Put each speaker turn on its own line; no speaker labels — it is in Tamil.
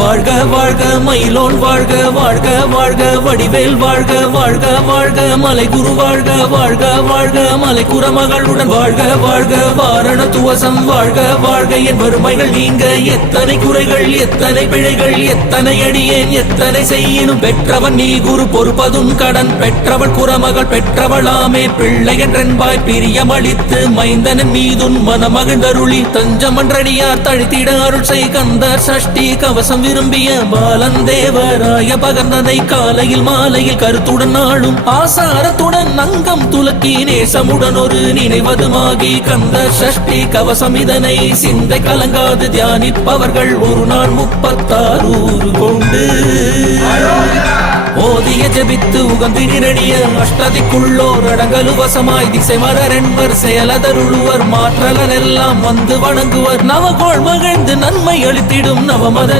வாழ்க வாழ்க மயிலோன் வாழ்க வாழ்க வாழ்க வடிவேல் வாழ்க வாழ்க வாழ்க மலை குரு வாழ்க வாழ்க வாழ்க மலை குரமகளுடன் வாழ்க வாழ்க வாரண துவசம் வாழ்க வாழ்க என் வறுமைகள் நீங்க எத்தனை குறைகள் எத்தனை பிழைகள் எத்தனை அடியேன் எத்தனை செய்யினும் பெற்றவன் நீ குரு பொறுப்பதும் கடன் பெற்றவள் குரமகள் பெற்றவளாமே பிள்ளை என்றென்பாய் பிரியமளித்து மைந்தனன் மீதுன் மனமகிழ்ந்தருளி தஞ்சமன்றடியார் தழித்திட அருள் செய் கந்தர் சஷ்டி கவசம் விரும்பிய பாலன் தேவராய பகர்ந்ததை காலையில் மாலையில் கருத்துடன் நாளும் ஆசாரத்துடன் அங்கம் துலக்கி நேசமுடன் ஒரு நினைவதுமாகி கந்த சஷ்டி கவசம் இதனை சிந்தை கலங்காது தியானிப்பவர்கள் ஒரு நாள் முப்பத்தாறு கொண்டு. ஓதிய ஜபித்து உகந்து நிரடிய அஷ்டதிக்குள்ளோர் அடங்கலு வசமாய் திசை மரரென்பர் செயலதருழுவர் மாற்றலர் எல்லாம் வந்து வணங்குவர். நவகோள் மகிழ்ந்து நன்மை அளித்திடும் நவமதன்.